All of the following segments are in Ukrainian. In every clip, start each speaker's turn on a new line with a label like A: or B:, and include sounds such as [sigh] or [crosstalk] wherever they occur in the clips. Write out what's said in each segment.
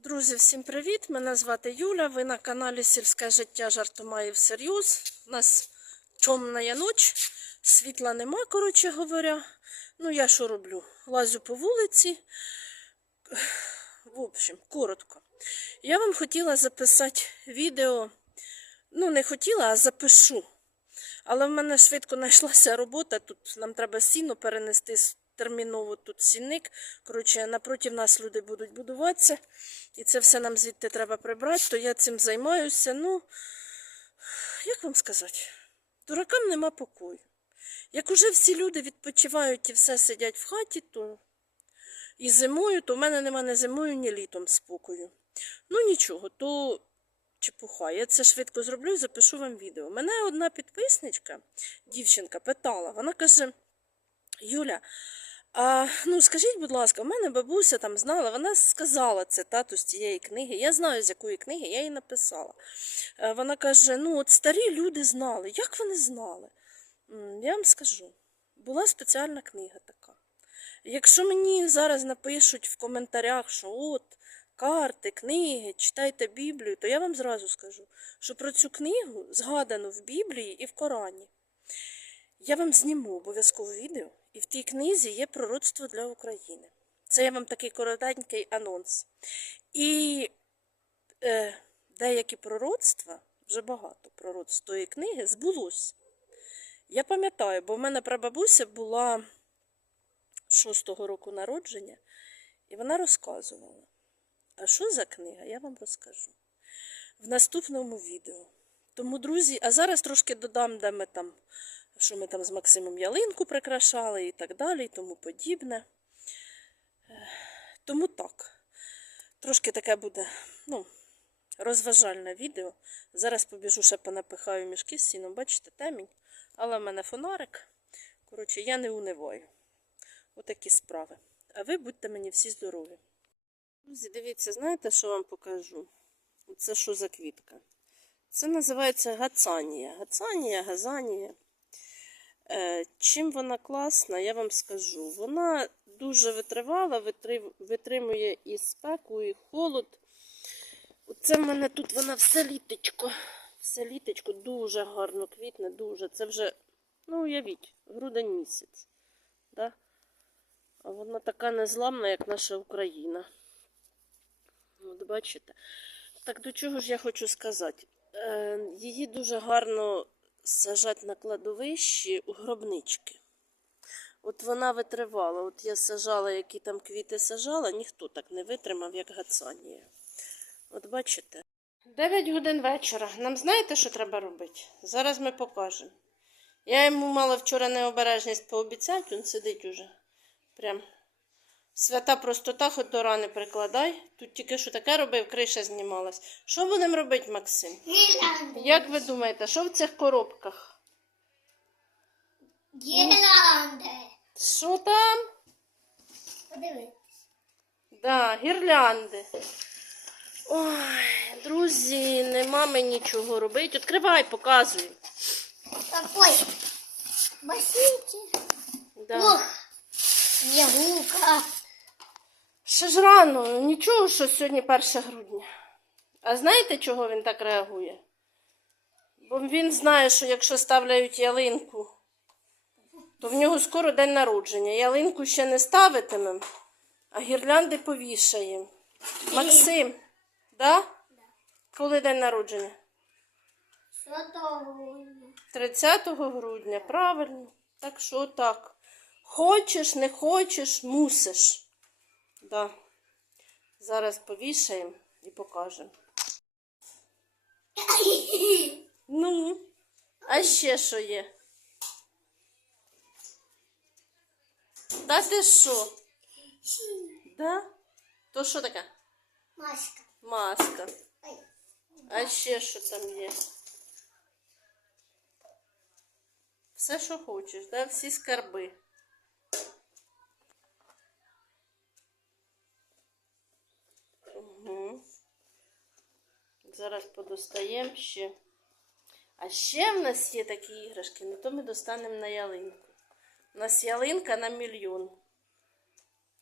A: Друзі, всім привіт! Мене звати Юля. Ви на каналі Сільське життя жартомаїв всерйоз. У нас темна ніч, світла нема, коротше говоря. Ну, я що роблю? Лазю по вулиці. В общем, коротко. Я вам хотіла записати відео. Ну, не хотіла, а запишу. Але в мене швидко [laughs] знайшлася робота. Тут нам треба сіно перенести терміново тут сінник. Коротше, напротив нас люди будуть будуватися. І це все нам звідти треба прибрати, то я цим займаюся. Ну, як вам сказати, дуракам нема покою. Як уже всі люди відпочивають і все сидять в хаті, то і зимою, то в мене нема не зимою, ні літом спокою. Ну нічого, то чепуха. Я це швидко зроблю і запишу вам відео. Мене одна підписничка, дівчинка, питала, вона каже: Юля, а, ну скажіть, будь ласка, в мене бабуся там знала, вона сказала це тату з тієї книги. Я знаю, з якої книги, я їй написала. Е, Вона каже: ну, от старі люди знали. Як вони знали? Я вам скажу, була спеціальна книга така. Якщо мені зараз напишуть в коментарях, що от карти, книги, читайте Біблію, то я вам зразу скажу, що про цю книгу згадано в Біблії і в Корані. Я вам зніму обов'язково відео, і в тій книзі є пророцтво для України. Це я вам такий коротенький анонс. І е, деякі пророцтва, вже багато пророцтв тої книги, збулось. Я пам'ятаю, бо в мене прабабуся була шостого року народження, і вона розказувала. А що за книга, я вам розкажу в наступному відео. Тому, друзі, а зараз трошки додам, де ми там, що ми там з Максимом ялинку прикрашали і так далі, і тому подібне. Тому так. Трошки таке буде, ну, розважальне відео. Зараз побіжу, ще понапихаю мішки з сіном, бачите, темінь. Але в мене фонарик. Коротше, я не униваю. Отакі справи. А ви будьте мені всі здорові. Друзі, дивіться, знаєте, що вам покажу? Це що за квітка? Це називається гацанія. Гацанія, газанія. Е, чим вона класна, я вам скажу. Вона дуже витривала, витримує і спеку, і холод. Оце в мене тут вона все літочко. Все літочко дуже гарно квітне, дуже. Це вже, ну, уявіть, грудень місяць. Да? А вона така незламна, як наша Україна. От бачите. Так до чого ж я хочу сказати? Е, її дуже гарно сажати на кладовищі у гробнички. От вона витривала. От я сажала, які там квіти сажала, ніхто так не витримав, як гацанія. От бачите. 9 годин вечора. Нам знаєте, що треба робити? Зараз ми покажемо. Я йому мала вчора необережність пообіцяти, він сидить уже. Прям свята простота, хоч до рани прикладай. Тут тільки що таке робив, криша знімалась. Що будемо робити, Максим?
B: Гірлянди.
A: Як ви думаєте, що в цих коробках?
B: Гірлянди.
A: Що там?
B: Подивись.
A: Да, гірлянди. Ой, друзі, нема мені чого робити. Відкривай, показуй.
B: Какой? Басейки.
A: Да.
B: Ох, ягука.
A: Ще ж рано, нічого, що сьогодні 1 грудня. А знаєте, чого він так реагує? Бо він знає, що якщо ставляють ялинку, то в нього скоро день народження. Ялинку ще не ставитимемо, а гірлянди повішаємо. Максим, да? Коли день народження?
B: Сотову.
A: 30 грудня, правильно. Так що так. Хочеш, не хочеш, мусиш. Да. Зараз повішаємо і покажемо. Ну, а ще що є? Та ти що? Да? То що таке?
B: Маска.
A: Маска. А ще що там є? Все, що хочеш, да? всі скарби. Угу. Зараз подостаємо ще. А ще в нас є такі іграшки, ну то ми достанемо на ялинку. У нас ялинка на мільйон.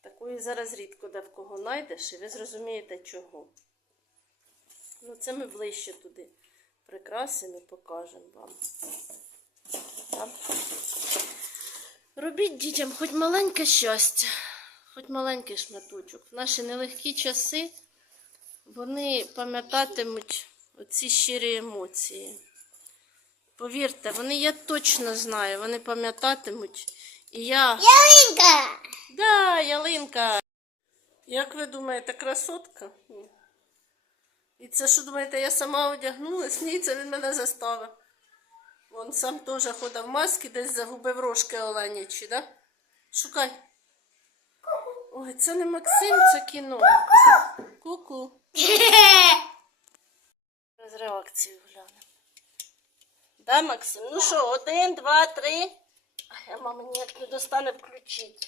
A: Такої зараз рідко де в кого знайдеш, і ви зрозумієте чого. Ну, це ми ближче туди прикрасимо і покажемо вам. Так. Робіть дітям хоч маленьке щастя, хоч маленький шматочок. В наші нелегкі часи вони пам'ятатимуть оці щирі емоції. Повірте, вони я точно знаю, вони пам'ятатимуть. І я.
B: Ялинка!
A: Да, ялинка. Як ви думаєте, красотка? Ні. І це що думаєте, я сама одягнулась? Ні, це він мене заставив. Вон сам теж ходив в маски, десь загубив рожки оленячі, да? Шукай. Ой, це не Максим, це кіно. Ку-ку. [laughs] Без реакцією глянемо. Да, Максим? Ну що, один, два, три. А мама ніяк не достане включити.